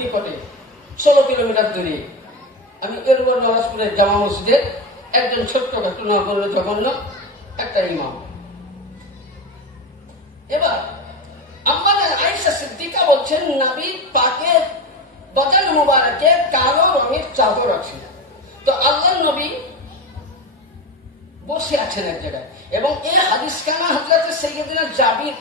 নিকটে, 16 কিলোমিটার দূরে। আমি এরপর নওয়াজপুরের জামা মসজিদের একজন ছোট্ট একটু নগণ্য জঘন্য একটা ইমাম। এবার আম্মা আয়েশা সিদ্দিকা বলছেন, নবী পাকের বদন মুবারকে কালো রঙের চাদর আছে। তো আল্লাহর নবী বসে আছেন এক জায়গায়, এবং এই হাদিস কানা হযরত সাইয়্যিদনা জাবির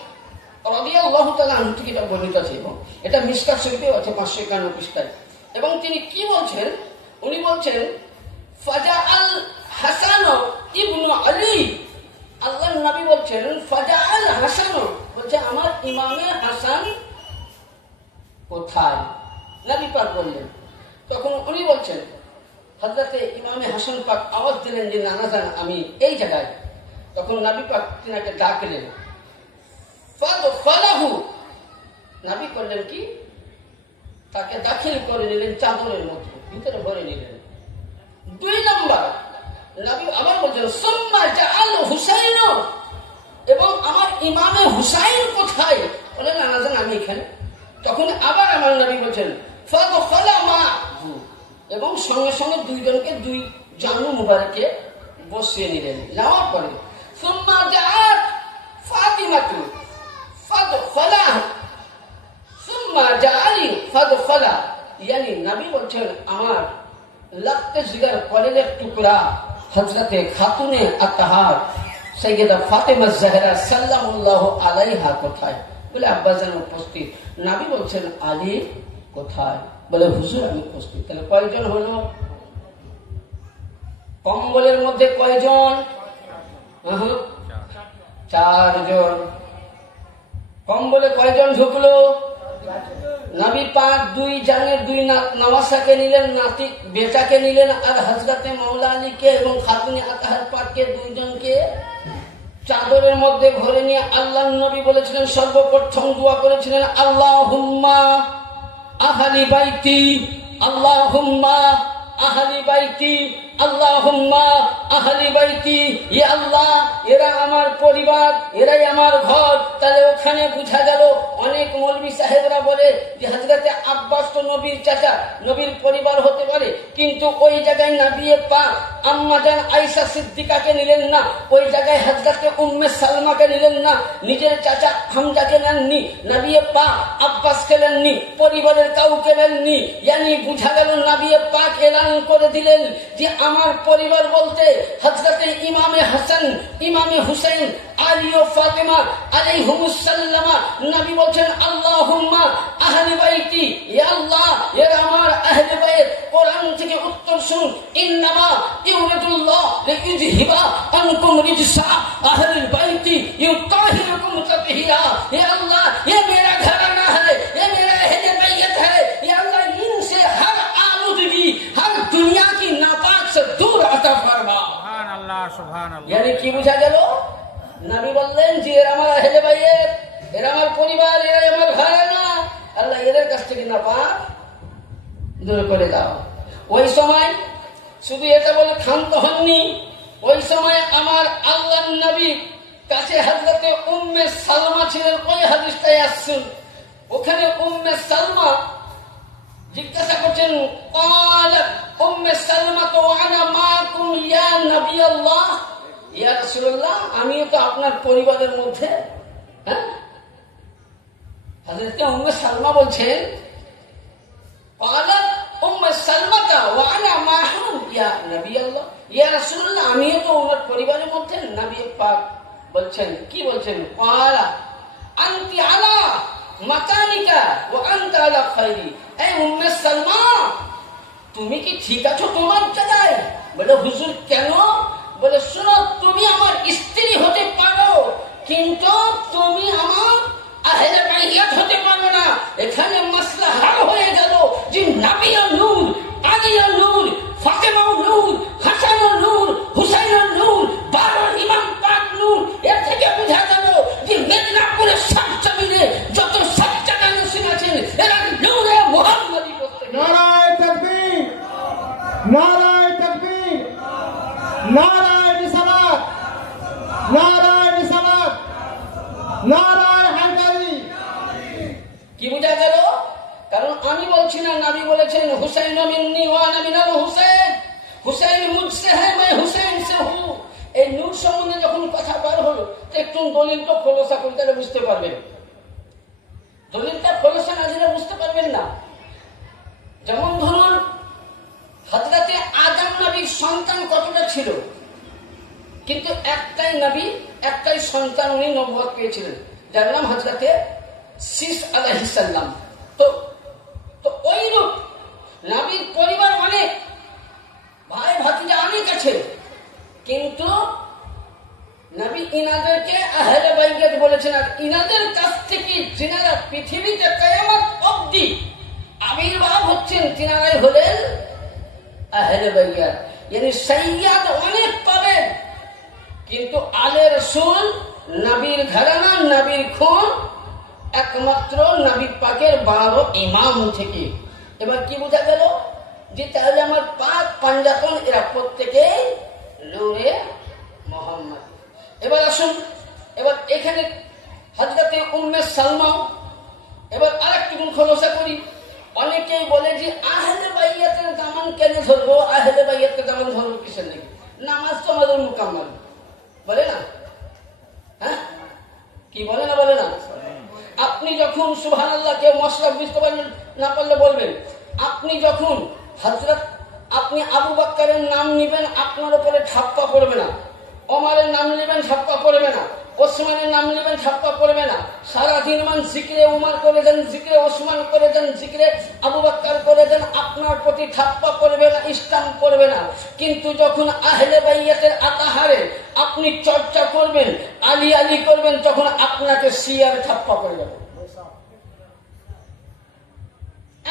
রাদিয়াল্লাহু তাআলা আনহু থেকে এটা বর্ণিত আছে, এবং এটা মিশকাত শরীফে আছে 551 পৃষ্ঠায়। এবং তিনি কি বলছেন? উনি বলছেন, ফাজাআল হাসান ইবনে আলী, আল্লাহর নবী বলছেন ফাজাআল হাসান, বলছে আমার ইমামে হাসান কোথায়? নবী পাক বললেন। তখন উনি বলছেন, হযরতে ইমামে হাসান পাক আওয়াজ দিলেন যে নানা জান আমি এই জায়গায়। তখন নবী পাক তিনাকে ডাকলেন, ফাদখালাহু, নবী করলেন কি, তাকে দাখিল করে নিলেন চাদরের মধ্যে, ভিতরে ভরে নিলেন। 2 নম্বর নবী আবার বলছেন, সুম্মা জাআল হুসাইন, এবং আমার ইমামে হুসাইন কোথায়? বলেন নানা জান আমি এখানে। তখন আবার আমার নবী বলছেন ফাদখালা মাহু, এবং সঙ্গে সঙ্গে দুইজনকে 2 জানু মুবারকে বসিয়ে নিলেন। নেওয়ার পরে সুম্মা জাআত ফাতিমাতু ফাদখালা, সুম্মা জাআলি ফাদখালা, ইয়ানি নবী বলছেন আমার লাখতে জিগার কলেজের টুকরা হযরতে খাতুনে আতহার সাইয়্যিদা ফাতেমা জাহরা সাল্লাল্লাহু আলাইহা কোথায়? বলে আব্বাজান উপস্থিত। নবী বলছেন আলী কোথায়? বলে হুজুর আমি উপস্থিত। তাহলে কয়জন হলো? কম্বলের মধ্যে কয়জন? 4 জন। কম্বলে কয়জন ঢুকলো? নবী পাক 2 জানের 2 নওয়াসাকে নিলেন, নাতি বেটাকে নিলেন, আর হযরতে মাওলা আলীকে এবং খাতুনে আতহার পাককে 2 জনকে চাদরের মধ্যে ভরে নিয়ে আল্লাহর নবী বলেছিলেন, সর্বপ্রথম দোয়া করেছিলেন আল্লাহুম্মা আহলি বাইতি, আল্লাহুম্মা আহলি বাইতি, আল্লাহুম্মা আহলি বাইতি, ইয়া আল্লাহ এরা আমার পরিবার, এরাই আমার ঘর। তাহলে ওখানে বোঝা গেল, অনেক মৌলভী সাহেবরা বলে যে হযরতে আব্বাস তো নবীর চাচা, নবীর পরিবার হতে পারে, কিন্তু ওই জায়গায় নবী পাক আম্মা জান আয়েশা সিদ্দিকাকে নিলেন না, ওই জায়গায় হযরতে উম্মে সালমাকে নিলেন না, নিজের চাচা হামজাকে নেননি, নবী পাক আব্বাসকে নেননি, পরিবারের কাউকে নেননি। ইয়ানি বোঝা গেল নবী পাক এলান করে দিলেন যে আমার পরিবার বলতে হযরতে ইমামে হাসান, ইমামে হুসাইন, আলী ও ফাতেমা আলাইহিমুস সালাম। নবী বলছেন আল্লাহুম্মা আহলি বাইতি, ইয়া আল্লাহ এরা আমার আহলে বাইত। কোরআন থেকে উত্তর শুন, ইন্নামা ইউরিদুল্লাহ লিইউযহিবা আনকুম রিজসা আহলিল বাইতি ইউতাহিরুকুম তাতহীরা। ইয়া আল্লাহ ये मेरा घराना है, ये मेरा अहले बैत है, या अल्लाह इनसे हर आलूदगी, हर दुनिया की नापाक से दूर अता फरमा। सुभान अल्लाह, सुभान अल्लाह। यानी কি বোঝা গেল? নবী বললেন যে এরা আমার আহলে বাইত, এরা আমার পরিবার, এরা আমার ঘরানা, আল্লাহ এদের কাছ থেকে নাপাক দূর করে দাও। ওই সময় শুধু এটা বলে ক্ষান্ত হননি, ওই সময় আমার আল্লাহর নবী কাছে হযরতে উম্মে সালমা ছিলেন। ওই হাদিসটাই আসছেন, ওখানে উম্মে সালমা জিজ্ঞাসা করছেন, ক্বালাত উম্মে সালমা তো আনা মাকুম ইয়া নবী আল্লাহ, ইয়া রাসূলুল্লাহ আমিও তো আপনার পরিবারের মধ্যে। হ্যাঁ, হযরতে উম্মে সালমা বলছেন, ক্বালাত উম্মে সালমাতা ওয়া আনা মাহুম ইয়া নবী আল্লাহ, ইয়া রাসূলুল্লাহ আমিও তো ওনার পরিবারের মধ্যে। নবী পাক বলছেন, কি বলছেন? ক্বালা আনতি আলা মাকানিকা ওয়া আনতা আলা খায়রি। এই উম্মে সালমা তুমি কি ঠিক আছো তোমার জায়গায়? বলে হুজুর কেন? বলে শোনো, তুমি আমার স্ত্রী হতে পারো, কিন্তু তুমি আমার আহলে বাইত হতে পারবে না। এখানে মাসলা হাল হয়ে গেল যে নবী নূর, আলী নূর, ফাতেমা নূর, হাসান নূর, হুসাইন নূর, 12 ইমাম পাক নূর। এর থেকে বোঝা গেল যে মেদিনীপুরের সাতটা মিলে যত সাতটা মুসলিম আছেন এরা নূরে মুহাম্মদী করতে। নারায়ে তাকবীর, নারায়ে তাকবীর, নারায়ে রিসালাত, নারায়ে রিসালাত, নারায়ে হায়দারি। কি বোঝা গেল? কারণ আমি বলছি না, নবী বলেছেন হুসাইন মিন্নি ওয়া আনা মিনাল হুসাইন, হুসাইন মুঝসে হ্যায় मैं হুসাইন সে হুঁ। এই নূর সম্বন্ধে যখন কথা বার হলো তো একটু দলিল তো খোলসা করতে বুঝতে পারবেন। দলিলটা খোলসা না দিলে বুঝতে পারবেন না। যেমন ধরুন হযরতে আদম নবীর সন্তান কতটা ছিল, কিন্তু একটাই নবী, একটাই সন্তান উনি নবুয়ত পেয়েছিলেন, যার নাম হযরতে শীস আলাইহিস সালাম। তো ওই রূপ নবীর পরিবার অনেক, ভাই ভাতিজা অনেক আছে, কিন্তু নবী ইনাদেরকে আহলে বাইত বলেছেন। আর ইনাদের কাছ থেকে যিনারা পৃথিবীতে কিয়ামত অবধি আবির্ভাব হচ্ছেন তিনারাই হলেন আহলে বাইত। মানে সাইয়্যিদ অনেক পাবেন, কিন্তু আলে রাসূল নবীর ঘরানা, নবীর খুন, একমাত্র নবী পাকের 12 ইমাম থেকে। এবার কি বোঝা গেল যে তাহলে আমার পাক পাঞ্জাতন এরা প্রত্যেকে নূরে মুহাম্মদ। এবার আসুন, এবার এখানে হযরতে উম্মে সালমা। এবার আরেকটু খোলসা করি। অনেকেই বলে যে আহলে বাইতের দামান কেন ধরবো, আহলে বাইতের দামান ধরবো কিসের নাকি? নামাজ তো আমাদের মুকাম্মাল, বলে না? হ্যাঁ, কি বলে না? বলে না? আপনি যখন সুবহানাল্লাহ, কেউ মশলা বুঝতে পারবেন না পারলে বলবেন, আপনি যখন আপনি আবু বকরের নাম নিবেন, আপনার উপরে ঠাপ্পা পড়বে না। ওমরের নাম নেবেন, ঠাপ্পা পড়বে না। ওসমানের নাম নেবেন, ঠাপ্পা পড়বে না। সারাদিন মান জিকিরে উমর করে দেন, জিকিরে ওসমান করে দেন, জিকিরে আবু বকর করে দেন, আপনার প্রতি ঠাপ্পা পড়বে না, ইসলাম পড়বে না। কিন্তু যখন আহলে বাইতের আতাহারে আপনি চর্চা করবেন, আলী আলী করবেন, তখন আপনাকে শিয়ার ঠাপ্পা পড়ে যাবে,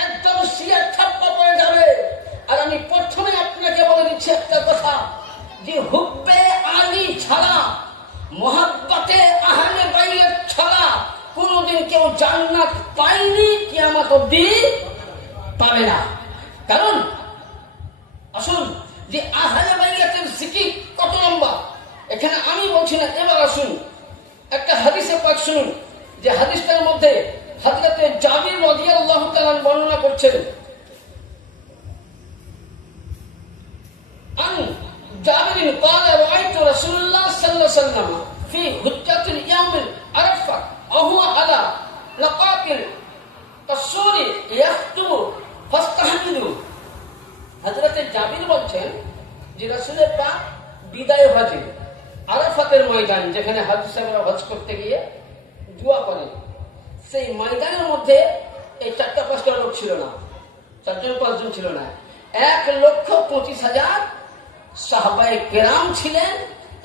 একদম শিয়ার ঠাপ্পা পড়ে যাবে। আর আমি প্রথমে আপনাকে বলে দিচ্ছি একটা কথা, যে হুব্বে আলী ছাড়া, মোহাব্বতে আহলে বাইত ছাড়া কোনদিন কেউ জান্নাত পায়নি, কিয়ামত অবধি পাবে না। কারণ আসুন, যে আহলে বাইতের জিকির কত লম্বা, এখানে আমি বলছি না। এবার আসুন একটা হাদিসে পাক শুনুন, যে হাদিসটার মধ্যে হযরতে জাবির রাদিয়াল্লাহু তাআলা বর্ণনা করছেন। জাবির قال رأيت رسول الله صلى الله عليه وسلم في حجة اليوم عرفة وهو على لقاط السور يخطب فاستحملوا। হযরতে জাবির বলছেন যে রাসূলের পাক বিদায় হজে আরাফাতের ময়দান, যেখানে হাজী সাহেবরা হজ করতে গিয়ে দোয়া করেন, সেই ময়দানের মধ্যে এই 4-5টা লোক ছিল না, 4-5 জন ছিল না, 1,25,000 সাহাবায়ে কেরাম ছিলেন,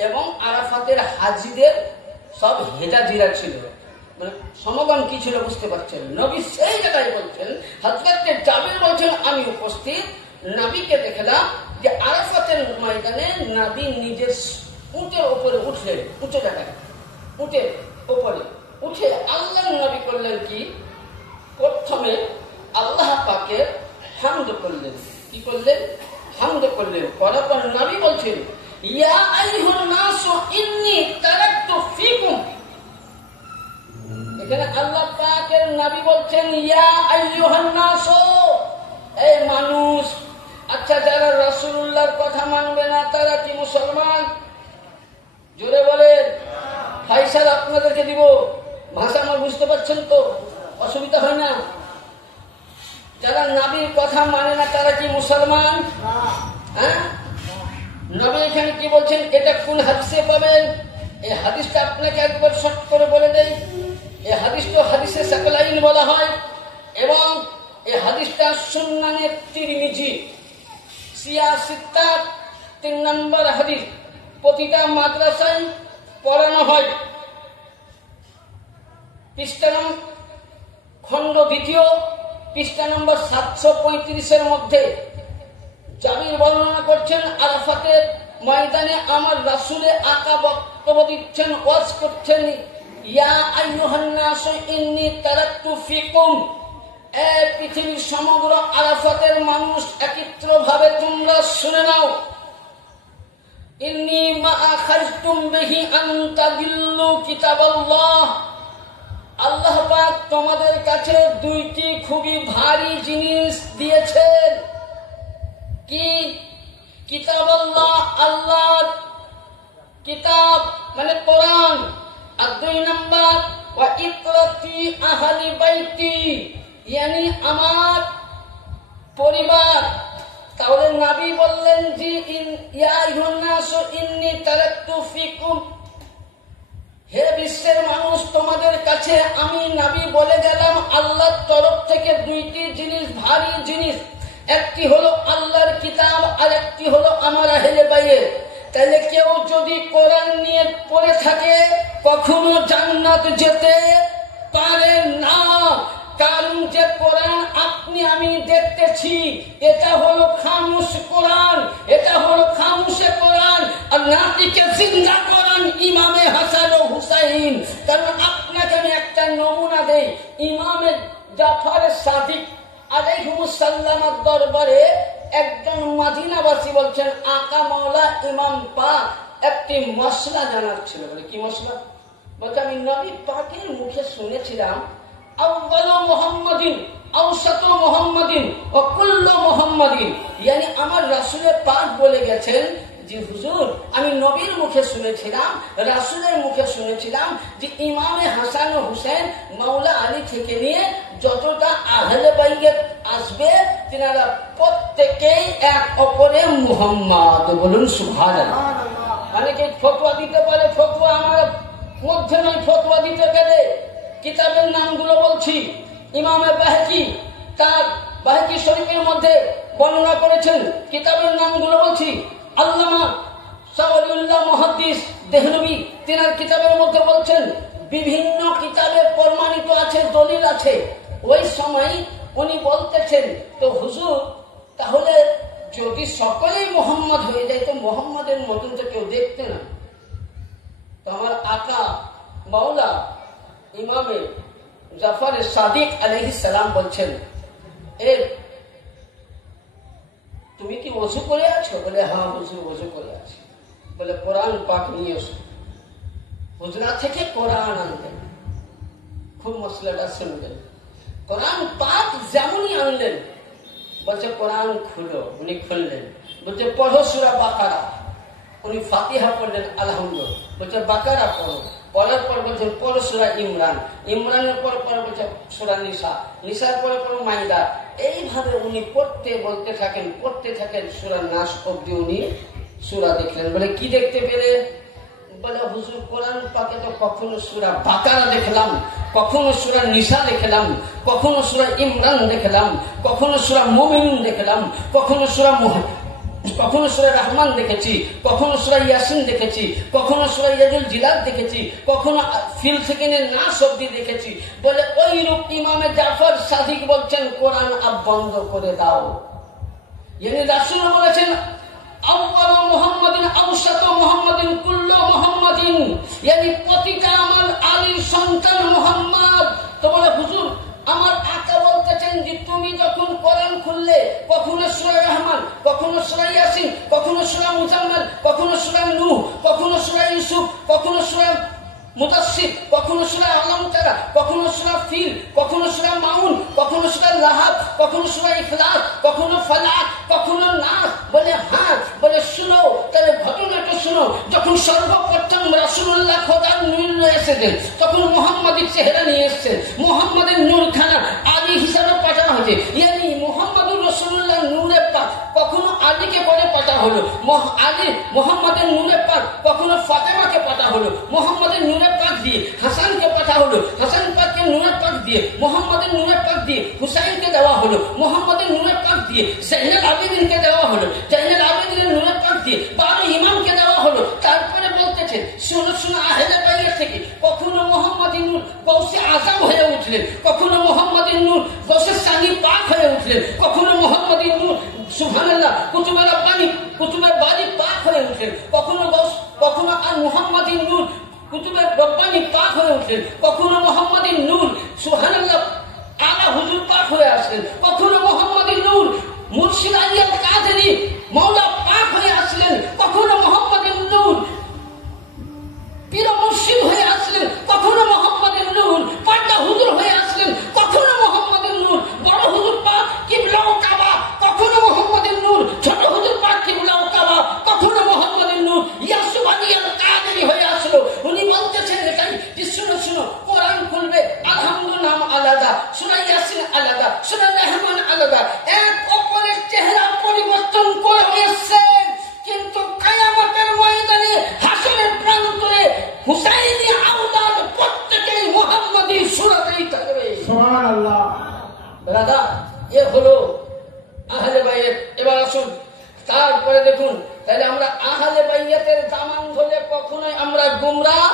এবং আরাফাতের হাজিদের সব হেজাজিরা ছিল। মানে সমাগম কি ছিল বুঝতে পারছেন? নবী সেই জায়গায় বলছেন, হযরতে জাবির বলছেন আমি উপস্থিত, নবীকে দেখলাম যে আরাফাতের ময়দানে নবী নিজের উটের উপরে উঠলেন, উঁচু জায়গায় উটের উপরে উঠে আল্লাহর নবী করলেন কি, প্রথমে আল্লাহ পাকের হামদ করলেন। কি করলেন? হামদ করলেন। করার পর নবী বলছেন, ইয়া আইয়ুহান নাসু ইন্নী তারাকতু ফীকুম। এখানে আল্লাহ পাকের নবী বলছেন ইয়া আইয়ুহান নাসু, এই মানুষ। আচ্ছা, যারা রাসূলুল্লাহর কথা মানবে না তারা কি মুসলমান? জোরে বলেন। ফাইসাল আপনাদেরকে দিব, ভাষা আমার বুঝতে পারছেন তো, অসুবিধা হয় না? যারা নবীর কথা মানে না তারা কি মুসলমান? হ্যাঁ, নবী এখানে কি বলছেন, এটা কোন হাদিসে পাবেন? এই হাদিসটা আপনাকে একবার শর্ট করে বলে দেই। এই হাদিসটা হাদিসে সাকলাইন বলা হয়, এবং এই হাদিসটা সুন্নানে তিরমিজি সিয়াসিত্তা 3 নম্বর হাদিস, প্রতিটা মাদ্রাসায় পড়ানো হয়। পৃষ্ঠা খণ্ড 2, পৃষ্ঠা নম্বর 735-এর মধ্যে জাবির বর্ণনা করছেন, আরাফাতের ময়দানে আমার রাসূলে আকা বক্তব্য দিচ্ছেন, ওয়াজ করছেন, ইয়া আইয়ুহান নাসু ইন্নী তারাকতু ফীকুম। এই পৃথিবীর সমগ্র আরাফাতের মানুষ একত্রভাবে তোমরা শুনে নাও, ইন্নী মা আখাযতুম বিহি আন তাদিল্লু কিতাবাল্লাহ। আল্লাহ পাক তোমাদের কাছে দুইটি খুবই ভারী জিনিস দিয়েছেন। কি? কিতাব আল্লাহ, আল্লাহর কিতাব মানে কোরআন, আর 2 নম্বর ওয়া ইতরাতি আহলি বাইতি, ইয়ানি আমার পরিবার। তাহলে নবী বললেন যে ইয়া আইয়ুহান নাস ইন্নী তারাকতু ফিকুম, হে বিশ্বের মানুষ তোমাদের কাছে আমি নবী বলে গেলাম আল্লাহর তরফ থেকে দুইটি জিনিস, ভারী জিনিস। একটি হলো আল্লাহর কিতাব আর একটি হলো আমার আহলে বাইত। তাহলে কেউ যদি কোরআন নিয়ে পড়ে থাকে কখনো জান্নাত যেতে পারে না। কারণ যে কোরআন আপনি আমি দেখতেছি এটা হলো খামোশ কোরআন, এটা হলো খামোশে কোরআন, আর নাতিকে জিন্দা কোরআন ইমামে হাসান ও হুসাইন। কারণ আপনাকে আমি একটা নমুনা দেই, ইমামে জাফর সাদিক আলাইহিস সালামের দরবারে একজন মদিনাবাসী বলছেন আকা মাওলা ইমাম পাক একটি মশলা জানার ছিল। বলে কি মশলা? বলছে আমি নবী পাকের মুখে শুনেছিলাম আউয়ালু মুহাম্মাদিন আওসাতু মুহাম্মাদিন ওয়া কুল্লু মুহাম্মাদিন, ইয়ানি আমার রাসূলের পাক বলে গেছেন যে হুজুর আমি নবীর মুখে শুনেছিলাম, রাসূলের মুখে শুনেছিলাম যে ইমামে হাসান ও হুসেন মাওলা আলী থেকে নিয়ে যতটা আহলে বাইত আসবে তিনারা প্রত্যেকেই এক অপরে মুহাম্মদ। বলুন সুবহানাল্লাহ। অনেকে ফতোয়া দিতে পারে, ফতোয়া আমার মধ্যে নয়। ফতোয়া দিতে গেলে কিতাবের নামগুলো বলছি। ইমামে বাহকি তার বাহকি শরীফের মধ্যে বর্ণনা করেছেন, কিতাবের নামগুলো বলছি। আল্লামা সাওয়ালিউল্লাহ মুহাদ্দিস দেহলভী তিনার কিতাবের মধ্যে বলছেন বিভিন্ন কিতাবে প্রমাণিত আছে, দলিল আছে। ওই সময় উনি বলতেছেন তো হুজুর তাহলে যদি সকলেই মোহাম্মদ হয়ে যায় তো মোহাম্মদের মতন তো কেউ দেখতে না। তো আমার আকা মাওলা ইমামে জাফর সাদিক আলাইহিস সালাম বলছেন এ তুমি কি ওযু করে আছো? বলে হ্যাঁ হুজুর ওযু করে আছি। বলে কোরআন পাক নিয়ে এসো। হুজরা থেকে কোরআন আনলেন, খুব মশলাটা শুনলেন। কোরআন পাক যেমনই আনলেন বলছে কোরআন খুলো, উনি খুললেন। বলছে পড়ো সূরা বাকারা, উনি ফাতিহা পড়লেন আলহামদুলিল্লাহ। বলছে বাকারা পড়ো, পড়ার পর বলছেন পড়ো সূরা ইমরান, ইমরানের পর বলছে সূরা নিসা, নিসার পরে পড়ো মাইদা। এইভাবে উনি পড়তে বলতে থাকেন, পড়তে থাকেন সূরা নাস অবধি উনি সূরা দেখলেন। বলে কি দেখতে পেলে? বলে হুজুর কোরআন পাকে তো কখনো সূরা বাকারা দেখলাম, কখনো সূরা নিসা দেখলাম, কখনো সূরা ইমরান দেখলাম, কখনো সূরা মুমিনুন দেখলাম, কখনো সূরা রহমান দেখেছি, কখনো সূরা ইয়াসিন দেখেছি, কখনো সূরা ইয়াজুল জিলাদ দেখেছি, কখনো ফিল থেকে নাস অবধি দেখেছি। বলে ওই রূপ ইমামে জাফর সাদিক বলছেন কোরআন আব বন্ধ করে দাও। ইয়ানি রাসূল বলেছেন আউয়ালু মুহাম্মাদিন আওসাতু মুহাম্মাদিন কুল্লু মুহাম্মাদিন, ইয়ানি প্রতিটা আমার আলীর সন্তান মুহাম্মদ। তো বলে হুজুর আমার আকা বলতেছেন যে তুমি যখন কোরআন খুললে কখনো সূরা রহমান, কখনো সূরা ইয়াসিন, কখনো সূরা মুজাম্মিল, কখনো সূরা নূহ, কখনো সূরা ইউসুফ, কখনো সূরা মুদাসসির, কখনো সূরা আলাম তারা, কখনো সূরা ফিল, কখনো সূরা মাউন, কখনো সূরা লাহাব, কখনো সূরা ইখলাস, কখনো ফালাক, কখনো নাস। বলে হ্যাঁ। বলে শুনো তাহলে ঘটনাটা শুনো। যখন সর্বপ্রথম রাসূলুল্লাহ খোদার নূর এসেছেন তখন মুহাম্মাদের চেহারা নিয়ে এসেছেন, মুহাম্মাদের নূরখানা আলী হিসাবে পাঠানো হয়েছে। ইয়ানি মুহাম্মাদুর রাসূলুল্লাহ নূরে পাক কখনো আলীকে পরে পাঠা হলো, আলী মুহাম্মাদের নূরে পাক কখনো ফাতেমাকে পাঠা হলো, মুহাম্মাদের নূরে পাক দিয়ে হাসানকে পাঠা হলো, হাসান পাককে নূরে পাক দিয়ে মুহাম্মাদের নূরে পাক দিয়ে হুসাইনকে দেওয়া হলো, মুহাম্মাদের নূরে পাক দিয়ে জাইনুল আবেদিনকে দেওয়া হলো, জাইনুল আবেদিনের নূরে পাক দিয়ে 12 ইমামকে দেওয়া হলো। তারপরে বলতেছেন শুনো শুনো আহলে বাইত থেকে কখনো মুহাম্মাদিন নূর গৌসে আজম হয়ে উঠলেন, কখনো মুহাম্মাদিন নূর গৌসে সানি পাক হয়ে উঠলেন, কখনো মুহাম্মাদিন নূর সুবহানাল্লাহ কুতুবে রব্বানি কুতুবে বারি পাক হয়ে উঠলেন, কখনো আর মুহাম্মাদিন নূর কুতুবে রব্বানি পাক হয়ে উঠলেন, কখনো মুহাম্মাদিন নূর সুবহানাল্লাহ আলা হুজুর পাক হয়ে আসলেন, কখনো মুহাম্মাদিন নূর মুর্শিদ আলী আল কাদেরী মাওলা পাক হয়ে আসলেন, কখনো মুহাম্মাদিন নূর পীর মুর্শিদ হয়ে আসলেন, কখনো মুহাম্মাদিন নূর পাটা আলাদা, এক অপরের চেহারা পরিবর্তন করে এসছেন, কিন্তু কিয়ামতের ময়দানে হাসরের প্রান্তরে হুসাইনি আওলাদ প্রত্যেকেই মুহাম্মাদি সূরাতেই থাকবে। সুবহানাল্লাহ। দাদা, এ হলো আহলে বাইত। এবার আসুন, তারপরে দেখুন, তাহলে আমরা আহলে বাইতের দামান ধরে কখনোই আমরা গুমরাহ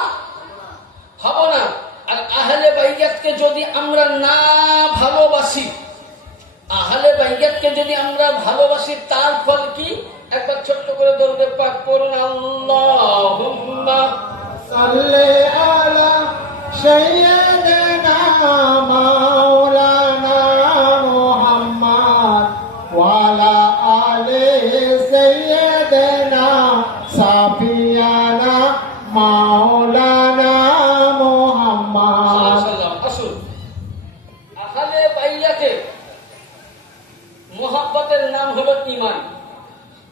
হব না। আর আহলে বাইতকে যদি আমরা না ভালোবাসি, আহলে বাইতকে যদি আমরা ভালোবাসি, তার ফল কি? একবার ছোট্ট করে দরুদ পাক পড়ুন, আল্লাহুম্মা সাল্লি আলা সাইয়্যিদিনা মাওলানা মুহাম্মদ ওয়া আলা আলি সাইয়্যিদিনা সাফিয়ানা মাওলানা মুহাম্মদ। আসুন, আহলে বাইয়াতে মোহাব্বতের নাম হলো ঈমান।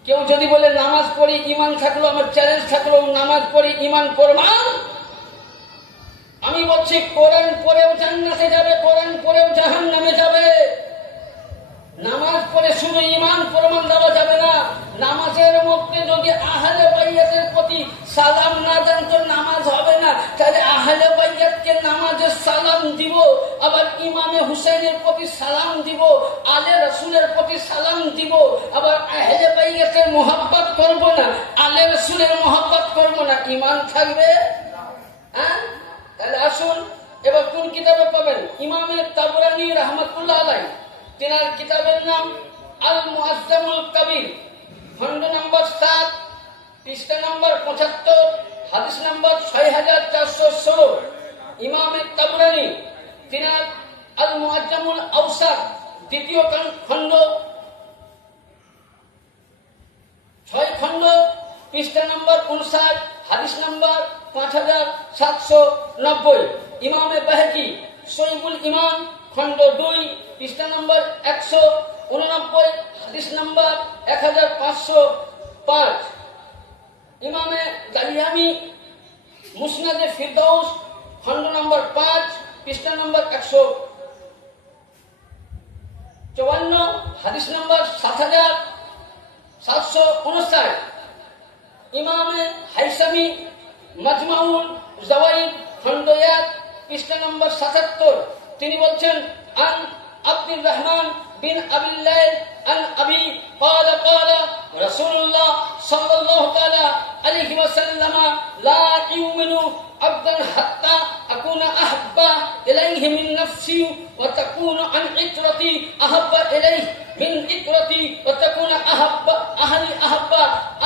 কেউ যদি বলে নামাজ পড়ি ঈমান থাকলো, আমার চ্যালেঞ্জ থাকলো নামাজ পড়ি ঈমান প্রমাণ। আমি বলছি কোরআন পড়েও জান্নাতে যাবে, কোরআন পড়েও জাহান্নামে যাবে। নামাজ পড়ে শুধু ঈমান প্রমাণ দেওয়া যাবে না। নামাজের মধ্যে যদি আহলে বাইয়াতের প্রতি সালাম না দেন তো নামাজ হবে না। তাহলে আহলে বাইয়াতকে নামাজের সালাম দিব, আবার ইমামে হুসাইনের প্রতি সালাম দিব, আলে রাসূলের প্রতি সালাম দিব, আবার আহলে বাইয়াতের মোহাব্বত করব না, আলে রাসূলের মোহাব্বত করব না, ঈমান থাকবে? হ্যাঁ, তাহলে আসুন, এবার কোন কিতাবে পাবেন? ইমামে তাবরানী রাহমাতুল্লাহ আলাইহি, তিনার কিতাবের নাম আল মুআজ্জামুল কবির, খণ্ড নম্বর 7, পৃষ্ঠা নম্বর 75, হাদিস নম্বর 6416। ইমামে তাবরানী তিনার আল মুআজ্জামুল আওসাত, দ্বিতীয় খণ্ড, 6 খণ্ড, পৃষ্ঠা নম্বর 59, হাদিস নম্বর 5790। ইমামে বাহকি সহিহুল ঈমান, খণ্ড 2, পৃষ্ঠা নম্বর 189, হাদিস নম্বর 1505। ইমামে গালিয়ামি মুসনাদে ফিরদাউস, খণ্ড নম্বর 5, পৃষ্ঠা নম্বর 154, হাদিস নম্বর 7759। ইমামে হাইসামি মাজমাউল জাওয়াইদ, খণ্ড 1, পৃষ্ঠা নম্বর 77। তিনি বলছেন, আন আব্দুর রহমান বিন আবিল লাইল আন আবি قال قال رسول الله صلى الله تعالى عليه وسلم لا يؤمن عبدا حتى اكون احب اليه من نفسي وتكون عن عترتي احب اليه من عترتي وتكون احب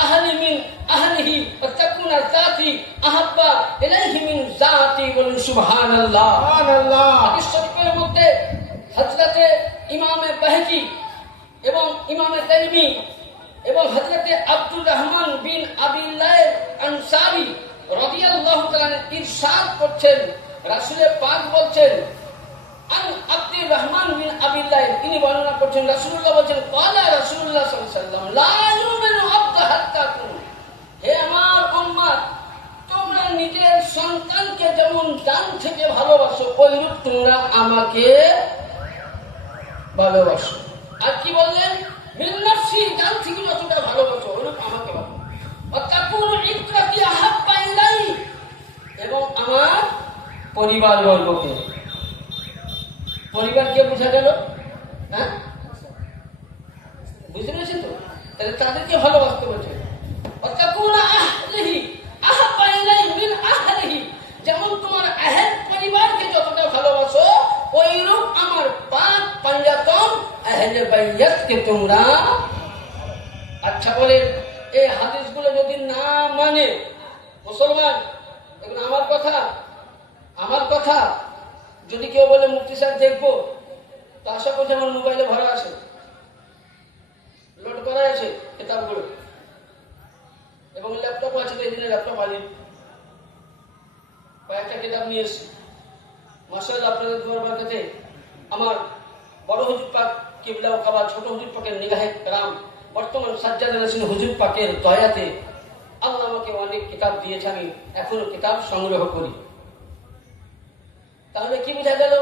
اهلي من اهله وتكون ذاتي احب اليه من ذاتي سبحان الله। সুবহানাল্লাহ। হাদিস শরীফের মধ্যে হযরতে ইমামে বাহকি এবং ইমামে তাইমি এবং হযরতে আব্দুর রহমান বিন আবিল লাইল আনসারী রাদিয়াল্লাহু তাআলা ইরশাদ করছেন, রাসূলের পাক বলছেন, আন আব্দুর রহমান বিন আবিল লাইল, তিনি বর্ণনা করছেন, রাসূলুল্লাহ বলছেন, ক্বালা রাসূলুল্লাহ সাল্লাল্লাহু আলাইহি ওয়াসাল্লাম লা ইউমিনু আবদু হাত্তা কুন। হে আমার উম্মত, তোমরা নিজের সন্তানকে যেমন জান থেকে ভালোবাসো, ওইরূপ তোমরা আমাকে ভালোবাসো। আর কি বললেন? মিন নাফসি, জান থেকে যতটা ভালোবাসো ওইরূপ আমাকে ভালোবাসো। ওয়াতাকুনু ইত্রাতি আহাব্বা ইলাই, এবং আমার পরিবারবর্গকে। পরিবারকে বোঝা গেল? হ্যাঁ, বুঝতে পেরেছেন তো? তাহলে তাদেরকে ভালোবাসতে বলছে। ওয়াতাকুনু আহলিহি আহাব্বা ইলাই মিন আহলিহি, যেমন তোমার আহল পরিবারকে যতটা ভালোবাসো ওইরূপ আমার পাক পাঞ্জাতন আহলে বাইতকে তোমরা। আচ্ছা বলে, এই হাদিসগুলো যদি না মানে মুসলমান, এখন আমার কথা যদি কেউ বলে মুফতি সাহেব দেখবো, তো আশা করছি আমার মোবাইলে ভরা আছে, লোড করা আছে কিতাবগুলো, এবং ল্যাপটপ আছে, এই দিনে ল্যাপটপ আনি, কয়েকটা কিতাব নিয়ে এসছি। মাশাআল্লাহ, আপনাদের দুয়ার বরকতে আমার বড় হুজুর পাক কিবলা ও কাবা, ছোট হুজুর পাকের নিগাহে রাম, বর্তমান সাজ্জাদুল হাসান হুজুর পাকের দয়াতে আল্লাহ আমাকে অনেক কিতাব দিয়েছে, আমি এখনো কিতাব সংগ্রহ করি। তাহলে কি বোঝা গেল?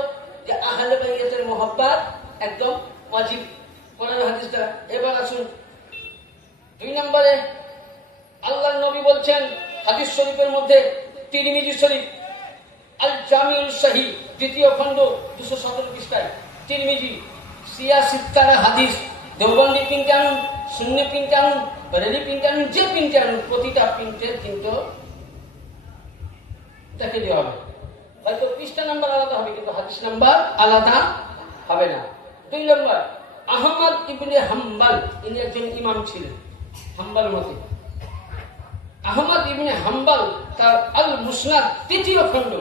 যে আহলে বাইতের মোহাব্বত একদম ওয়াজিব কোরআন হাদিস দ্বারা। এবার আসুন 2 নম্বরে, আল্লাহর নবী বলছেন হাদিস শরীফের মধ্যে, তিরমিজি শরীফ আল জামিউল সহিহ 2য় খণ্ড 217 পৃষ্ঠায়, তিরমিজি সিয়া সিত্তারা হাদিস, দেওবন্দি প্রিন্টে আনুন, সুন্নি প্রিন্টে আনুন, বরেলি প্রিন্টে আনুন, যে প্রিন্টে আনুন, প্রতিটা প্রিন্টের কিন্তু দেখে দেওয়া হবে। হয়তো পৃষ্ঠা নাম্বার আলাদা হবে কিন্তু হাদিস নাম্বার আলাদা হবে না। 2 নম্বর, আহমদ ইবনে হাম্বল, ইনি একজন ইমাম ছিলেন হাম্বল মতে। আহমদ ইবনে হাম্বল তার আল মুসনাদ 3য় খণ্ড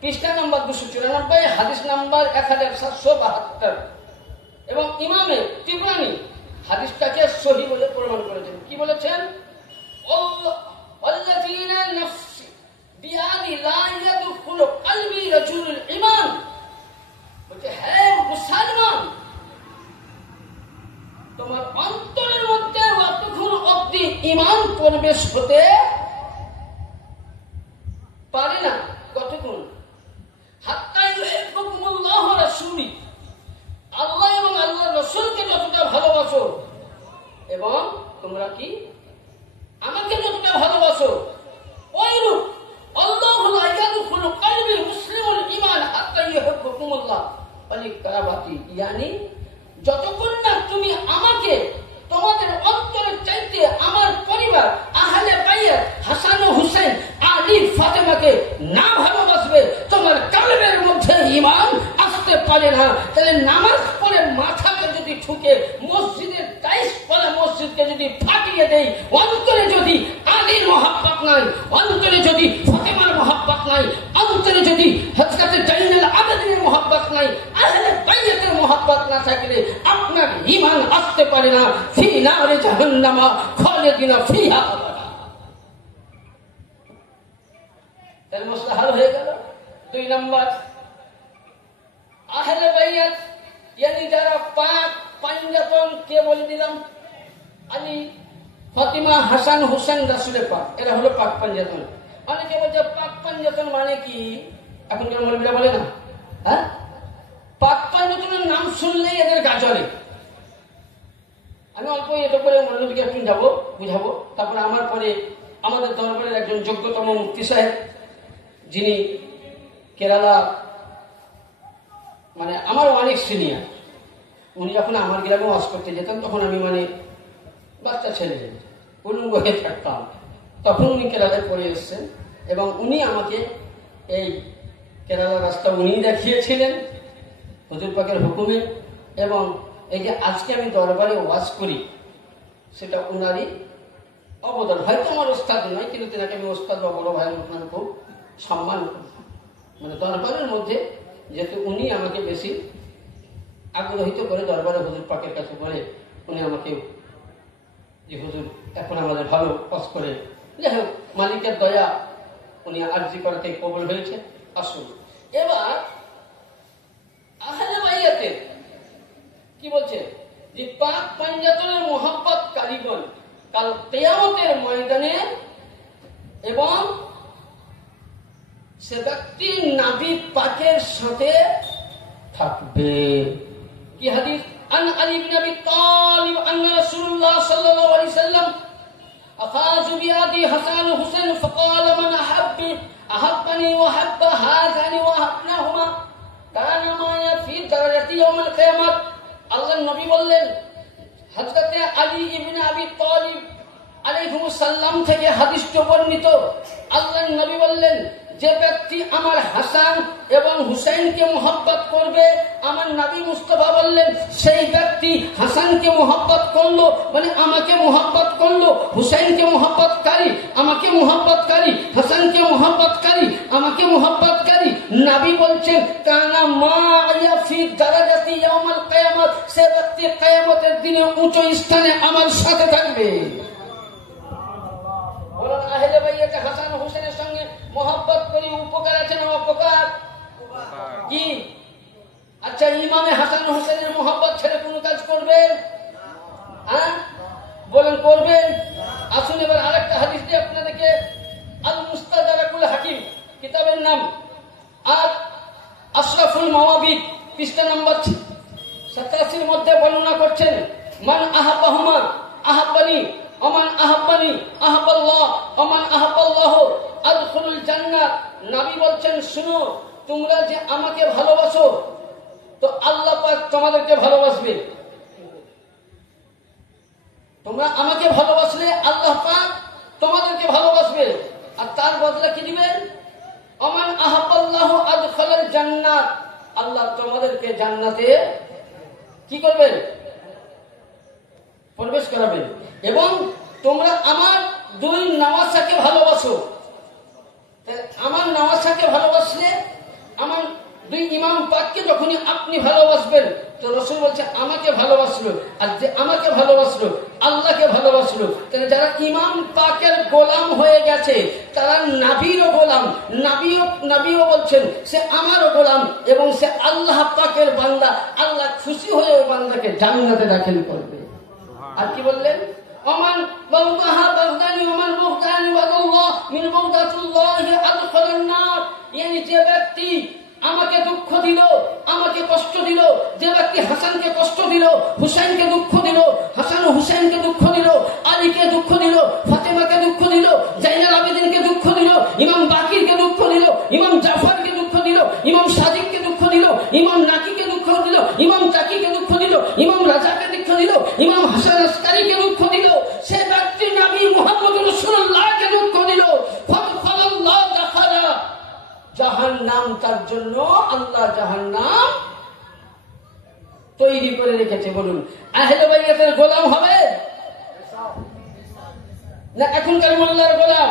পৃষ্ঠা নাম্বার 294, হাদিস নাম্বার 1772, এবং ইমামে তিবরানি হাদিসটাকে সহিহ বলে প্রমাণ করেছেন। কি বলেছেন? আল্লাযীনা নাফসি বিয়াদি লা ইয়াদখুলু কলবি রাজুলুল ঈমান, বলছে হে মুসলমান, তোমার অন্তরের মধ্যে অতক্ষণ অবধি ঈমান প্রবেশ হতে পারে না। কতক্ষণ? হাত্তা ইউহিব্বুকুমুল্লাহ ওয়া রাসূলুহু, আল্লাহ এবং আল্লাহর রাসূলকে যতটা ভালোবাসো এবং তোমরা কি আমাকে যতটা ভালোবাসো, ওইরূপ আল্লাহু লা ইয়াদখুলু কলবি মুসলিমুল ঈমান হাত্তা ইউহিব্বুকুমুল্লাহ ওয়া লিকারাবাতি, ইয়ানি যতক্ষণ না তুমি আমাকে তোমাদের অন্তরের চাইতে আমার পরিবার আহলে বাইত হাসান ও হুসেন আলী ফাতেমাকে না ভালোবাসবে, তোমার কলবের মধ্যে ঈমান আসতে পারে না। তাহলে নামাজ পড়ে মাথাকে যদি ঠুকে মসজিদের টাইলস পড়া মসজিদকে যদি ফাটিয়ে দেই, অন্তরে যদি আলীর মহাব্বত নাই, অন্তরে যদি ফাতেমার মহাব্বত নাই, অন্তরে যদি হযরত জাইনুল আবেদিনের মহাব্বত নাই, আহলে বাইতের মহাব্বত না থাকলে আপনার ঈমান আসতে পারে না। ফি নারে জাহান্নাম খালিদিনা ফিহা আবাদা। তাহলে মশলা হাল হয়ে গেল। 2 নম্বর, আহলে বাইত ইয়ানি যারা পাক পাঞ্জাতন, কে বলে দিলাম? আলী, ফাতিমা, হাসান, হুসেন, রাসূলের পাক, এরা হলো পাক পাঞ্জাতন। অনেকে বলছে পাক পাঞ্জাতন মানে কি? এখনকার মৌলবীরা বলে না, হ্যাঁ পাক পাঞ্জাতনের নাম শুনলেই এদের গা জ্বলে। আমি অল্প এটা করে মনোযোগী একটু যাবো, বুঝাবো। তারপরে আমার পরে আমাদের দরবারের একজন যোগ্যতম মুফতি সাহেব, যিনি কেরালা, মানে আমার অনেক সিনিয়র, উনি যখন আমার গ্রামে ওয়াজ করতে যেতেন তখন আমি মানে বাচ্চা ছেলে উলঙ্গ হয়ে থাকতাম, তখন উনি কেরালায় পড়ে এসছেন এবং উনি আমাকে এই কেরালা রাস্তা উনি দেখিয়েছিলেন হুজুর পাকের হুকুমে। এবং এই যে আজকে আমি দরবারে ওয়াজ করি, সেটা উনারই অবদান। হয়তো আমার ওস্তাদ নয়, কিন্তু তেনাকে আমি ওস্তাদ বা বড় ভাইয়ের মতন খুব সম্মান করি। মানে দরবারের মধ্যে যেহেতু উনি আমাকে বেশি আগ্রহিত করে দরবারে হুজুর পাকের কাছে বলে, উনি আমাকে যে হুজুর এখন আমাদের ভালো ওয়াজ করে, যাই হোক মালিকের দয়া, উনি আরজি করাতে কবুল হয়েছে। আসুন এবার আহলে বাইতের কি বলছে, যে পাক পাঞ্জাতনের মোহাব্বত কারিগণ কাল কিয়ামতের ময়দানে এবং সে ব্যক্তি নবী পাকের সাথে থাকবে। কি হাদিস? আন আলী ইবনে আবি তালিব আন্না রাসূলুল্লাহ সাল্লাল্লাহু আলাইহি ওয়াসাল্লাম আখাযু বিয়াদি হাসান ও হুসেন ফাকাল মান আহাব্বি আহাব্বানি ওয়া হাব্বা হাযানি ওয়া হাবনাহুমা কানা মায়া ফি দারাজাতি ইয়াউমিল কিয়ামাত। আল্লাহর নবী বললেন, হযরত আলী ইবনে আবি তালিব আলাইহিস সালাম থেকে হাদিসটি বর্ণিত। আল্লাহর নবী বললেন, যে ব্যক্তি আমার হাসান এবং হুসাইনকে মোহাব্বত করবে, আমার নবী মুস্তাফা বললেন, সেই ব্যক্তি হাসানকে মোহাব্বত করলো মানে আমাকে মোহাব্বত করলো, হুসাইনকে মোহাব্বতকারী আমাকে মোহাব্বতকারী, হাসানকে মোহাব্বতকারী আমাকে মোহাব্বতকারী। নবী বলছেন, কানা মায়া ফি দারাজাতি ইয়াউমাল কিয়ামত, সে ব্যক্তি কিয়ামতের দিনে উচ্চ স্থানে আমার সাথে থাকবে। বলেন আহলে বাইত হাসান হুসেনের সঙ্গে মোহাব্বত করি, উপকার আছে না অপকার? কি? আচ্ছা, ইমামে হাসান হুসেনের মোহাব্বত ছেড়ে কোন কাজ করবেন? হ্যাঁ বলেন করবেন? আসুন এবার আরেকটা হাদিস দিয়ে আপনাদেরকে, আল মুস্তাদরাকুল হাকিম কিতাবের নাম, আর আশরাফুল মাওয়াবিদ পৃষ্ঠা নাম্বার তাফসীর মধ্যে বর্ণনা করছেন, মান আহাব্বাহুমা আহাব্বানি ওমান আহাব্বানি আহাব্বাল্লাহ ওমান আহাব্বাল্লাহ আদখুলুল জান্নাহ। নবী বলছেন, শুনো, তোমরা যে আমাকে ভালোবাসো তো আল্লাহ পাক তোমাদেরকে ভালোবাসবে। তোমরা আমাকে ভালোবাসলে আল্লাহ পাক তোমাদেরকে ভালোবাসবে, আর তার বদলে কি দিবেন? ওমান আহাব্বাল্লাহু আদখালাল জান্নাত, আল্লাহ তোমাদেরকে জান্নাতে কি করবেন? প্রবেশ করাবেন। এবং তোমরা আমার দুই নওয়াসাকে ভালোবাসো। আমার নওয়াসাকে ভালোবাসলে, আমার দুই ইমাম পাককে যখনই আপনি ভালোবাসবেন, তো রাসূল বলছে আমাকে ভালোবাসলো, আর যে আমাকে ভালোবাসলো আল্লাহকে ভালোবাসলো। তাহলে যারা ইমাম পাকের গোলাম হয়ে গেছে তারা নবীরও গোলাম, নবীও বলছেন সে আমারও গোলাম এবং সে আল্লাহ পাকের বান্দা। আল্লাহ খুশি হয়ে ওই বান্দাকে জান্নাতে দাখিল করবে। আর কি বললেন? ওমান বাগদাহা বাগদানি ওমান বাগদানি ওয়াল্লাহ মিন বাগদাতুল্লাহি আদখালান নার। yani যে ব্যক্তি আমাকে দুঃখ দিল, আমাকে কষ্ট দিল, যে ব্যক্তি হাসানকে কষ্ট দিল, হুসাইনকে দুঃখ দিল, হাসান ও হুসাইনকে দুঃখ দিল, আলীকে দুঃখ দিল, ফাতেমাকে দুঃখ দিল, জাইনুল আবেদিনকে দুঃখ দিল, ইমাম বাকিরকে দুঃখ দিল, ইমাম জাফরকে দুঃখ দিল, ইমাম সাদিককে দুঃখ দিল, ইমাম নাকিকে দুঃখ দিল, ইমাম তাকিকে দুঃখ দিল, ইমাম রাজাকে দুঃখ দিল, ইমাম হাসান আসকারীকে দুঃখ দিল, সে ব্যক্তি নবী মুহাম্মদ রাসূলুল্লাহকে দুঃখ দিল। ফাদাল্লাহু দাখালা জাহান্নাম, তার জন্য আল্লাহ জাহান্নাম তৈরি করে রেখেছে। বলুন, আহলে বাইতের গোলাম হবে না এখনকার মোল্লার গোলাম?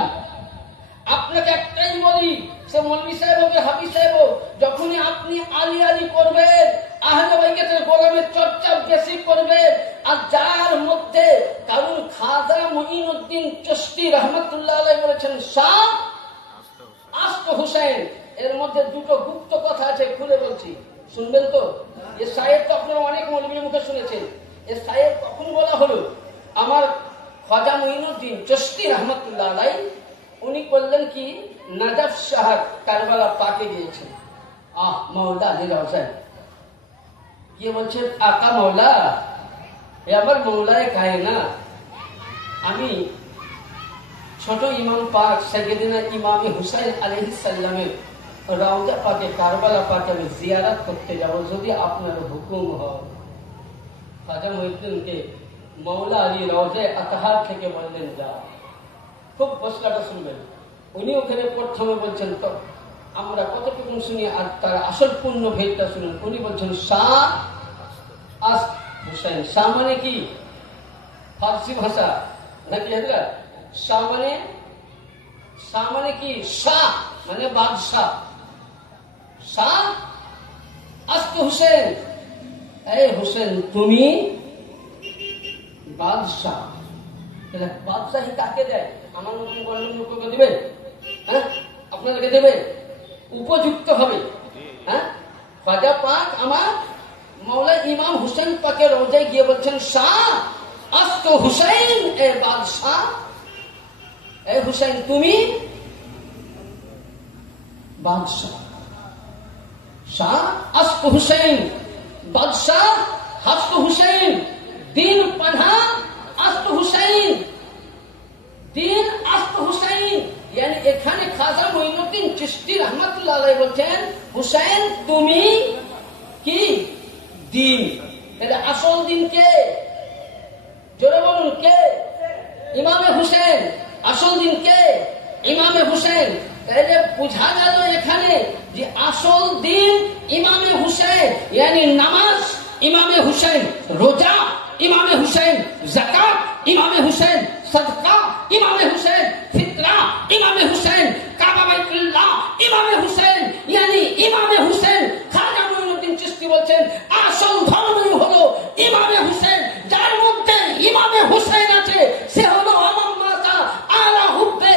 আপনাকে একটাই বলি, সে মৌলভী সাহেব হবে, হাফিজ সাহেব হোক, যখনই আপনি আলী আলী করবেন, আহলে বাইতের গোলামের চর্চা বেশি করবেন, আর যার মধ্যে কারণ খাজা মুঈনুদ্দিন চিশতি রাহমাতুল্লাহ আলাইহি বলেছেন শাহ আস্ত হুসাইন, এর মধ্যে দুটো গুপ্ত কথা আছে, খুলে বলছি, শুনবেন তো? এ সাহেব তো আপনারা অনেক মৌলভীর মুখে শুনেছেন। এ সাহেব কখন বলা হলো? আমার খাজা মুঈনুদ্দিন চিশতি রাহমাতুল্লাহ আলাইহি উনি করলেন কি, নাজাফ শহর কারবালা পাকে গিয়েছেন। মৌলা আলী হোসেন কি বলছেন, আকা মৌলা, এ আমার মৌলায় কায়না, আমি ছোট ইমাম পাক সাইয়েদিনা ইমামে হুসাইন আলাইহিস সালামের রওজা পাকে কারবালা পাকে আমি জিয়ারত করতে যাব, যদি আপনার হুকুম হয়। খাজা মুঈনুদ্দিনকে মৌলা আলী রওজা আতহার থেকে বললেন যাও। খুব মশলাটা শুনবেন। উনি ওখানে প্রথমে বলছেন তো আমরা কতটুকু শুনি, আর তার আসল পূর্ণ ভেদটা শুনুন। উনি বলছেন শাহ আস হুসাইন। শাহ মানে কি? ফার্সি ভাষা নাকি? শাহ মানে কি? শাহ মানে বাদশাহ। শাহ আস্ত হুসেন, এই হুসেন তুমি বাদশাহ। বাদশাহী কাকে দেয়? আমার নতুন গণ্য লোককে দেবে? হ্যাঁ, আপনাদেরকে দেবে, উপযুক্ত হবে। হ্যাঁ, খাজা পাক আমার মৌলা ইমাম হুসেন পাকের রওজায় গিয়ে বলছেন শাহ আস্ত হুসাইন, এ বাদশাহ, এ হুসাইন তুমি বাদশাহ। শাহ আস্ত হুসাইন, বাদশাহ হাস্ত হুসাইন, দিন পাঠা আস্ত হুসাইন, দিন আস্ত হুসাইন। yani এখানে খাজা মুঈনুদ্দিন চিশতি রাহমাতুল্লাহ আলাইহি বলছেন হুসাইন তুমি কি দিন। তাহলে আসল দিন কে? জোরে বলুন কে? ইমামে হুসেন। আসল দিন কে? ইমামে হুসেন। তাহলে বোঝা গেল এখানে যে আসল দিন ইমামে হুসেন, yani নামাজ ইমামে হুসেন, রোজা ইমামে হুসেন, যাকাত ইমামে হুসেন, সদকা ইমামে হুসেন, ফিতরা ইমামে হুসেন, কাবা বাইতুল্লাহ ইমামে হুসেন, yani ইমামে হুসেন। খাজা মুঈনুদ্দিন চিশতি বলছেন আসল ধর্মই হলো ইমামে হুসেন। যার মধ্যে ইমামে হুসেন আছে সে হলো আমাম্মাতা আলা হুব্বে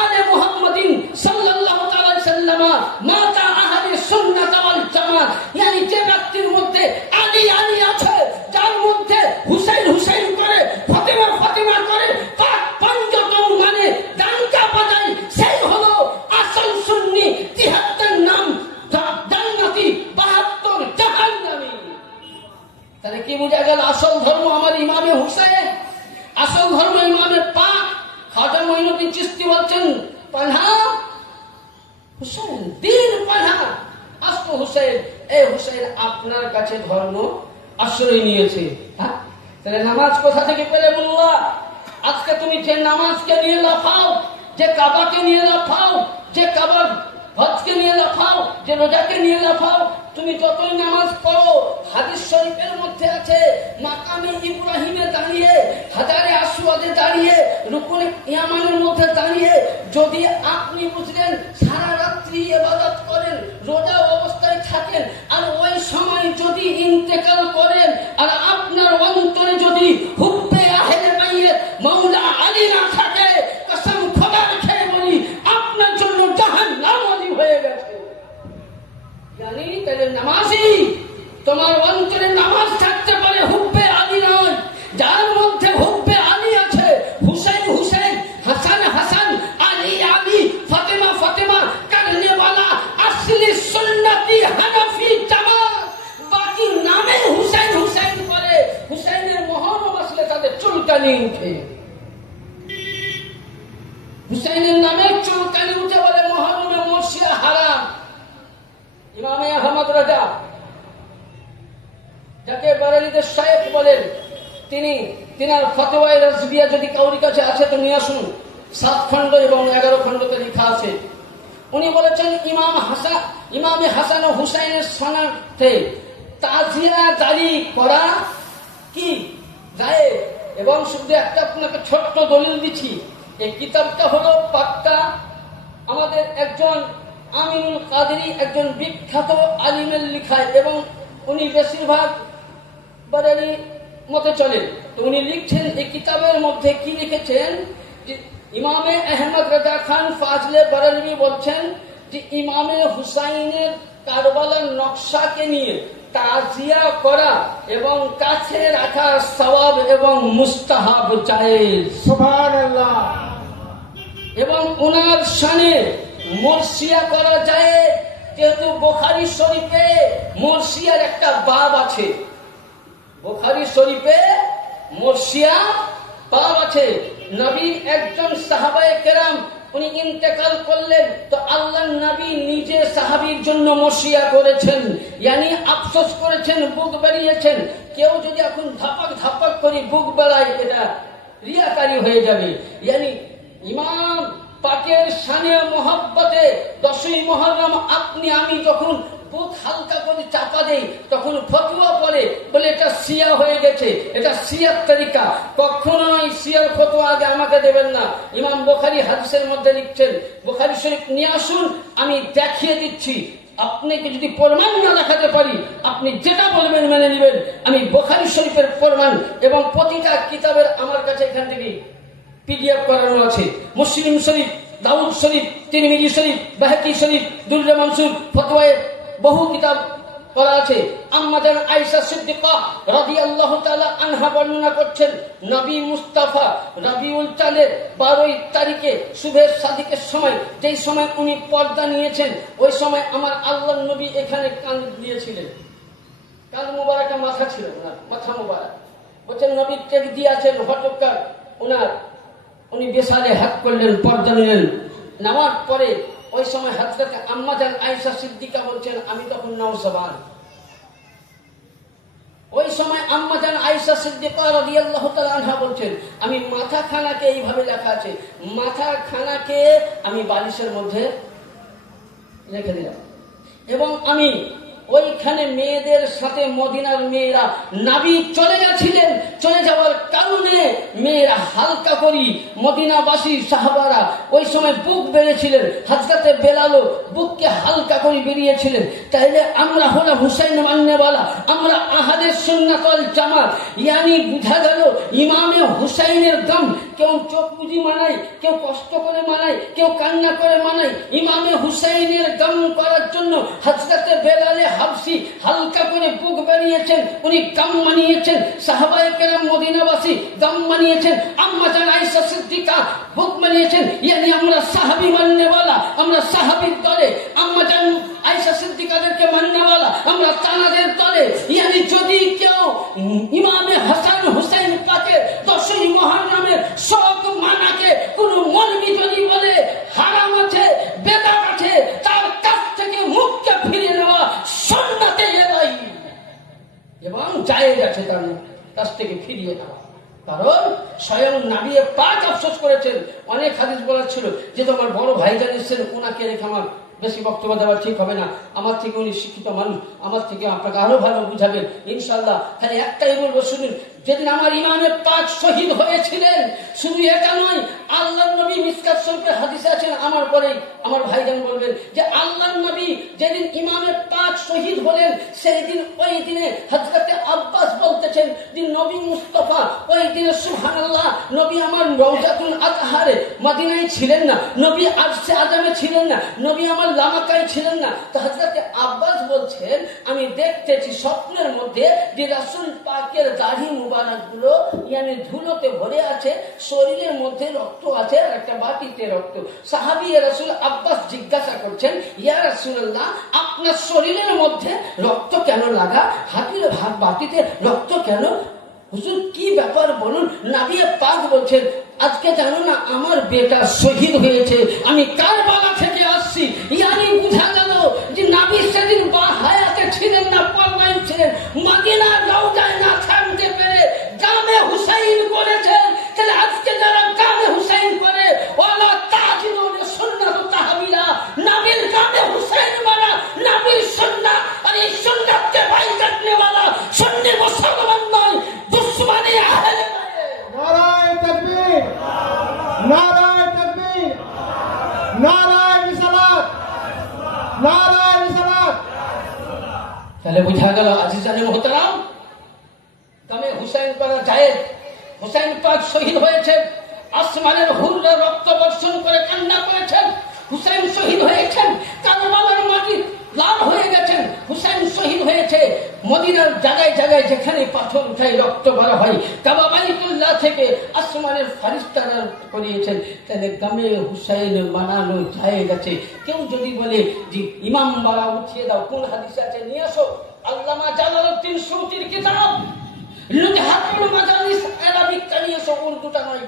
আলে মুহাম্মাদিন সাল্লাল্লাহু তাআলা সাল্লাম মাতা আহলে সুন্নাত ওয়াল জামাত। yani যে ব্যক্তির মধ্যে আলী আলী আছে, যার মধ্যে হুসাইন হুসাইন করে, ফাতিমা ফাতিমা করে, পাক তাহলে কি বোঝা গেল? আসল ধর্ম আমার ইমামে হুসাইন, আসল ধর্ম ইমামে পাক। খাজা মঈনুদ্দিন চিশতি বলছেন পানহা হুসাইন, দিন পানহা আস্ত হুসাইন। এই হুসাইন আপনার কাছে ধর্ম আশ্রয় নিয়েছে। হ্যাঁ, তাহলে নামাজ কোথা থেকে পেলে বললা? আজকে তুমি যে নামাজকে নিয়ে লাফাও, যে কাবাকে নিয়ে লাফাও, যে কাবার হজকে নিয়ে লাফাও, যে রোজাকে নিয়ে লাফাও, তুমি যতই নামাজ পড়ো, হাদিস শরীফের মধ্যে আছে মাকামে ইব্রাহিমে দাঁড়িয়ে, হাজারে আসওয়াদে দাঁড়িয়ে, রুকুনে ইয়ামানের মধ্যে দাঁড়িয়ে যদি আপনি বুঝলেন সারা রাত্রি ইবাদত করেন, রোজা অবস্থায় থাকেন, আর ওই সময় যদি ইন্তেকাল করেন, আর আপনার অন্তরে যদি হুব্বে আহলে বাইত মাওলা আলী না থাকে, কসম খোদার খেয়ে বলি আপনার জন্য জাহান্নাম ওয়াজিব হয়ে গেছে। জানি তাহলে নামাজি, তোমার অন্তরে নামাজ থাকতে পারে, হুব্বে আলী নয়। যার মধ্যে হুব্বে আলী আছে, হুসাইন হুসাইন, হাসান হাসান, আলী আলী, ফাতেমা ফাতেমা, করনে वाला আসলি সুন্নতি হানাফি জামাত, বাকি নামে হুসাইন হুসাইন করে, হুসাইনের মহরম আসলে তাদের চুলকানি উঠে, হুসাইনের নামে চুলকানি উঠে বলে মহরমে মর্শিয়া হারাম। ইমামে আহমদ রাজা, যাকে বারেলিদের শায়েখ বলেন, তিনার ফতোয়ায়ে রাজবিয়া যদি কাউরি কাছে আছে তো নিয়ে আসুন। 7 খণ্ড এবং 11 খণ্ডতে লেখা আছে। উনি বলেছেন ইমামে হাসান ও হুসাইনের সনাতে তাজিয়া জারি করা কি যায়। এবং শুধু একটা আপনাকে ছোট্ট দলিল দিচ্ছি, এই কিতাবটা হলো পাক্কা আমাদের একজন আমিনুল কাদেরী, একজন বিখ্যাত আলিমের লিখায়, এবং উনি বেশিরভাগ বারেলি মতে চলেন। তো উনি লিখছেন এই কিতাবের মধ্যে কি লিখেছেন, যে ইমামে আহমদ রাজা খান ফাজলে বারেলভি বলছেন যে ইমামে হুসাইনের কারবালার নকশাকে নিয়ে তাজিয়া করা এবং কাছে রাখা সওয়াব এবং মুস্তাহাব জায়েজ। সুবহানাল্লাহ। এবং ওনার শানে মর্সিয়া করা যায়, যেহেতু বুখারী শরীফে মর্সিয়ার একটা বাব আছে, বুখারী শরীফে মর্সিয়া বাব আছে। নবী একজন সাহাবায়ে কেরাম উনি ইন্তেকাল করলেন, তো আল্লাহর নবী নিজে সাহাবীর জন্য মর্সিয়া করেছেন, ইয়ানি আফসোস করেছেন, বুক বেরিয়েছেন। কেউ যদি এখন ধাপাক ধাপাক করে বুক বেড়ায়, এটা রিয়াকারী হয়ে যাবে। ইয়ানি ইমাম পাকের শানে মহব্বতে 10ই মুহররম আপনি আমি যখন বুক হালকা করে চাপা দেই, তখন ফতোয়া পড়ে বলে এটা শিয়া হয়ে গেছে, এটা শিয়ার তরিকা। কখনো নয়, শিয়ার ফতোয়া আগে আমাকে দেবেন না। ইমাম বুখারী হাদিসের মধ্যে লিখছেন, বুখারী শরীফ নিয়ে আসুন, আমি দেখিয়ে দিচ্ছি। আপনাকে যদি প্রমাণ না দেখাতে পারি, আপনি যেটা বলবেন মেনে নেবেন। আমি বুখারী শরীফের প্রমাণ এবং প্রতিটা কিতাবের আমার কাছে এখান থেকে PDF করানো আছে। মুসলিম শরীফ, দাউদ শরীফ, তিরমিজি শরীফ, বাহকি শরীফ, দুররে মানসুর, ফতোয়ায়ে বহু কিতাব করা আছে। আম্মা জান আয়েশা সিদ্দিকা রাদিয়াল্লাহু তাআলা আনহা বর্ণনা করছেন, নবী মুস্তাফা রবিউল চাঁদের 12 তারিখে শুভের সাদিকের সময়, যেই সময় উনি পর্দা নিয়েছেন, ওই সময় আমার আল্লাহর নবী এখানে কান দিয়েছিলেন। কান মুবারকে মাথা ছিল না, মাথা মুবারক। বলছেন নবী চেক দিয়েছেন হটকার উনি বেসারে হাত করলেন, পর্দা নিলেন। নামার পরে ওই সময় হযরত আম্মা জান আয়েশা সিদ্দিকা বলছেন, আমি তখন নওজওয়ান। ওই সময় আম্মা জান আয়েশা সিদ্দিকা রাদিয়াল্লাহু তাআলা আনহা বলছেন, আমি মাথা খানাকে, এইভাবে লেখা আছে, মাথা খানাকে আমি বালিশের মধ্যে রেখে দিলাম, এবং আমি ওইখানে মেয়েদের সাথে, মদিনার মেয়েরা, নবী চলে গেছিলেন, চলে যাওয়ার কারণে মেয়েরা হালকা করি, মদিনাবাসী সাহাবারা ওই সময় বুক বেড়েছিলেন, হযরতে বেলালও বুককে হালকা করে বেরিয়েছিলেন। তাইলে আমরা হলাম হুসাইন মান্নেওয়ালা, আমরা আহলে সুন্নাত ওয়াল জামাত। ইয়ানি বুঝা গেল ইমামে হুসাইনের দম কেউ চোখ বুজি মানায়, কেউ কষ্ট করে মানায়, কেউ কান্না করে মানায়। ইমামে হুসাইনের দম করার জন্য হযরতে বেলালে হাবশি হালকা করে বুক বানিয়েছেন, উনি গাম মানিয়েছেন। সাহাবায়ে কেরাম মদিনাবাসী গাম মানিয়েছেন, আম্মা জান আয়েশা সিদ্দিকা বুক মানিয়েছেন। ইয়ানি আমরা সাহাবী মাননেওয়ালা, আমরা সাহাবীর দলে। আম্মা জান আয়েশা সিদ্দিকাদেরকে মান্যওয়ালা, আমরা তানাদের দলে। ইয়ানি যদি কেউ ইমামে হাসান হুসাইন পাকের 10ই মুহররমের শোক মানাকে কোন মৌলবি যদি বলে হারাম আছে, বেদাত আছে, তার কাছ থেকে মুখকে ফিরিয়ে নেওয়া সুন্নাতে এলাই এবং জায়েজ আছে তার কাছ থেকে ফিরিয়ে নেওয়া। কারণ স্বয়ং নবী পাক আফসোস করেছেন। অনেক হাদিস বলার ছিল যে তোমার বড় ভাইজান এসেছেন, ওনাকে রেখে আমার বেশি বক্তব্য দেওয়া ঠিক হবে না, আমার থেকে উনি শিক্ষিত মানুষ, আমার থেকে আপনাকে আরো ভালো বুঝাবেন ইনশাল্লাহ। খালি একটাই বলবো, শুনুন, যেদিন আমার ইমামে পাক শহীদ হয়েছিলেন, শুধু এটা নয়, আল্লাহ নবী মিসকাত শরীফের হাদিসে আছেন, আমার পরে আমার ভাইজান বলবেন যে আল্লাহ নবী যেদিন ইমামে পাক শহীদ হলেন, সেই দিন ওই দিনে হযরতে আব্বাস বলতেছেন যে নবী মুস্তাফা ওই দিনে সুবহানাল্লাহ, নবী আমার রওজাতুল আতহারে মদিনায় ছিলেন না, নবী আরশে আজমে ছিলেন না, নবী আমার লামাকায় ছিলেন না। তো হযরতে আব্বাস বলছেন, আমি দেখতেছি স্বপ্নের মধ্যে যে রাসূল পাকের দাড়ি মুবারক গুলো ইয়ানি ধুলোতে ভরে আছে, শরীরের মধ্যে রক্ত আছে আর একটা বাটিতে রক্ত। সাহাবী রাসূল আব্বাস জিজ্ঞাসা করছেন, ইয়া রাসূলুল্লাহ, আপনার শরীরের মধ্যে রক্ত কেন লাগা, হাত বাটিতে রক্ত কেন? হুজুর কি ব্যাপার বলুন। নবী পাক বলছেন, আজকে জানো না আমার বেটা শহীদ হয়েছে, আমি কারবালা থেকে আসছি। ইয়ানি বুঝা গেল যে নবী সেদিন হায়াতে ছিলেন না, পরনায় ছিলেন, মদিনার রওজায় না থাকতে পেরে গামে হুসাইন করেছেন। তাহলে আজকে যারা গামে হুসাইন করে, ওয়ালা তাজিলুন সুন্নাত তাহবিলা, নবীর গামে হুসাইন মারা নবীর সুন্নাত, আর এই সুন্নাতকে ভাই কাটনে वाला সুন্নি মুসলমান নয়, দুশমনে আহলে নারায়ে তাকবীর, নারায়ে তাকবীর, নারায়ে রিসালাত, নারায়ে রিসালাত। তাহলে বুঝা গেল আজিজানে মুহতারাম, গামে হুসাইন করা জায়েজ। হুসাইন পাক শহীদ হয়েছেন, আসমানের হুররা রক্ত বর্ষণ করে কান্না করেছেন। হুসাইন শহীদ হয়েছেন, কারবালার মাটি লাল হয়ে গেছেন। হুসাইন শহীদ হয়েছে মদিনার জায়গায় জায়গায় যেখানে পাথর উঠায় রক্ত বার হয়, কাবা বাইতুল্লাহ থেকে আসমানের ফারিস্তারা করিয়েছেন। তাহলে গামে হুসাইন মানানো যায় গেছে। কেউ যদি বলে যে ইমাম বাড়া উঠিয়ে দাও, কোন হাদিসে আছে নিয়ে আসো। আল্লামা জালালউদ্দিন সুয়ুতির কিতাব নুজহাতুল মাজালিস আরাবিকটা নিয়ে এসো, উর্দুটা নয়।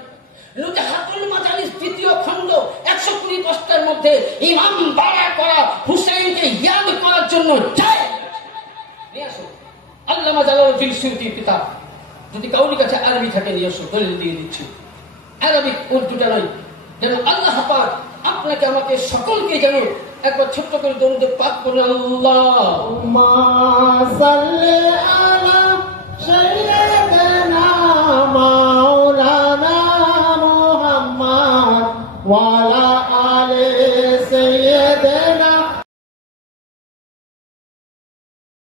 নুজহাতুল মাজালিস দ্বিতীয় খণ্ড 120 পৃষ্ঠার মধ্যে ইমাম বাড়া করা হুসাইনকে ইয়াদ করার জন্য যায় নিয়ে আসো। আল্লামা জালালউদ্দিন সুয়ুতির কিতাব, যদি কাউরি কাছে আরবি থাকে নিয়ে আসো, দলিল দিয়ে দিচ্ছি। আরবিক উর্দুটা নয়। যেন আল্লাহ পাক আপনাকে আমাকে সকলকে যেন একবার ছোট্ট করে দরুদ পাক করুন। আল্লাহুম্মা সাল্লি আলা সাইয়্যিদিনা মাওলানা মুহাম্মদ ওয়া আলা আলি সাইয়্যিদিনা